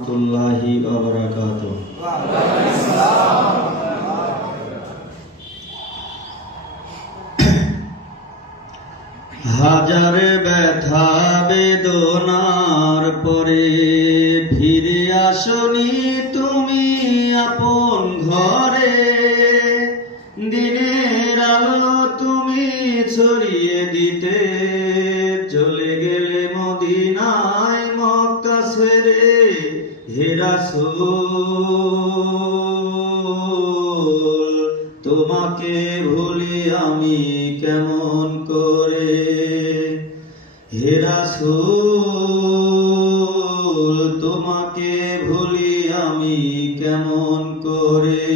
রাহমাতুল্লাহি ওয়া বারাকাতুহু। হাজার ব্যথা বেদনার পরে ফিরে আসনি তুমি আপন ঘরে। দিনের আলো তুমি ছড়িয়ে দিতে চলে গেলে মদিনায় মক্কা ছেড়ে। হে রাসূল তোমাকে ভুলি আমি কেমন করে। হে রাসূল তোমাকে ভুলি আমি কেমন করে।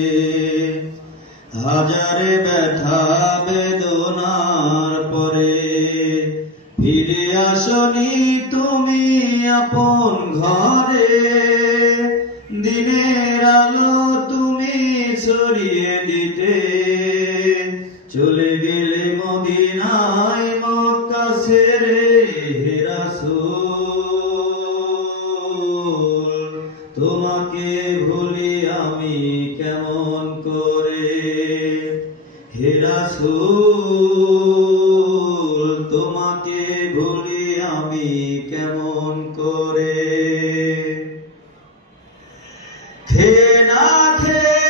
হাজারে ব্যথা বেদনার পরে ফিরে আসনি তুমি আপন ঘরে। দিনের আলো তুমি ছড়িয়ে দিতে চলে গেলে মদিনায় মক্কা ছেড়ে। হে রাসূল তোমাকে ভুলি আমি কেমন করে। হে রাসূল তোমাকে ভুলি আমি কেমন করে। খেয়ে না খেয়ে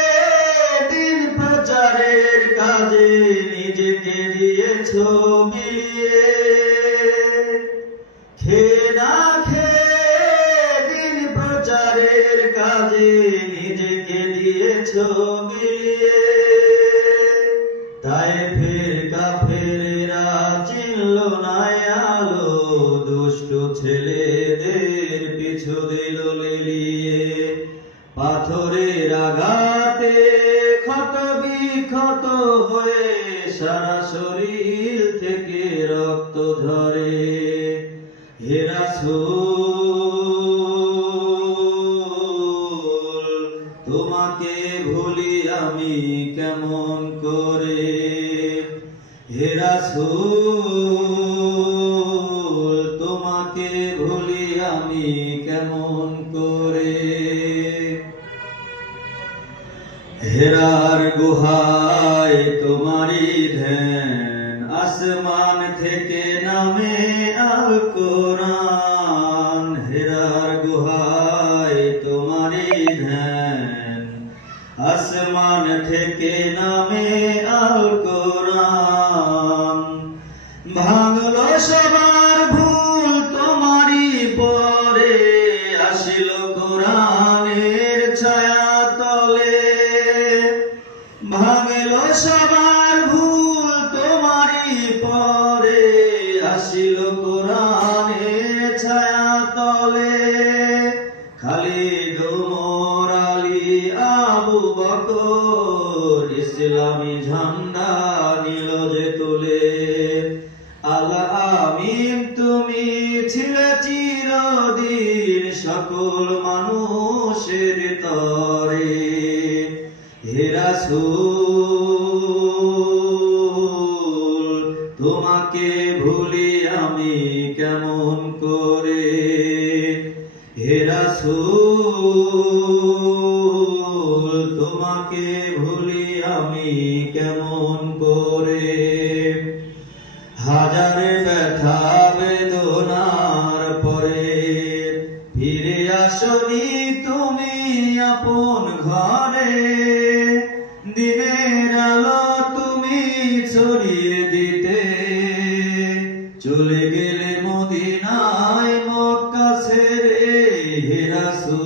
দিন প্রচারের কাজে নিজেকে দিয়েছো বিলিয়ে। খেয়ে না খেয়ে দিন প্রচারের কাজে নিজেকে দিয়েছো বিলিয়ে। তায়েফের কাফেরেরা চিনল না আলো, দুষ্ট ছেলেদের পিছু দিল লেলিয়ে। পাথরের আঘাতে ক্ষত বিক্ষত হয়ে সারা শরীর থেকে রক্ত ঝরে। হে রাসূল তোমাকে ভুলি আমি কেমন করে। হে রাসূল তোমাকে ভুলি আমি কেমন করে। হেরার গুহায় তোমারই ধ্যান, আসমান থেকে নামে আল কোরআন। হেরার গুহায় তোমারই ধ্যান, আসমান থেকে নামে আল কোরআন। ভাঙলো সবার ভুল তোমারই পরে, আসিল কোরআনের ছায়া তলে। ভাঙলো সবার ভুল তোমারই পরে, আসিল কোরআনের ছায়া তলে। খালিদ ওমর আলী আবু বকর ইসলামী ঝান্ডা নিল যে তুলে। আল আমিন তুমি ছিলে চিরদিন সকল মানুষের তরে। হে রাসূল তোমাকে ভুলি আমি কেমন করে। হে রাসূল তোমাকে ভুলি আমি কেমন করে। হাজারে ব্যথা বেদনার পরে ফিরে আসনি তুমি আপন ঘরে। দিনের আলো তুমি ছড়িয়ে দিতে চলে গেলে মদিনায় মক্কা ছেড়ে। হে রাসূল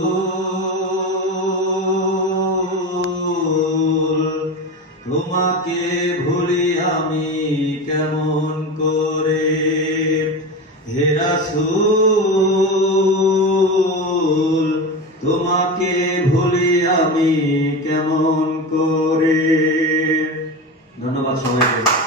তোমাকে ভুলি আমি কেমন করে। হে রাসূল তোমাকে ভুলি আমি কেমন করে। ধন্যবাদ সবাইকে।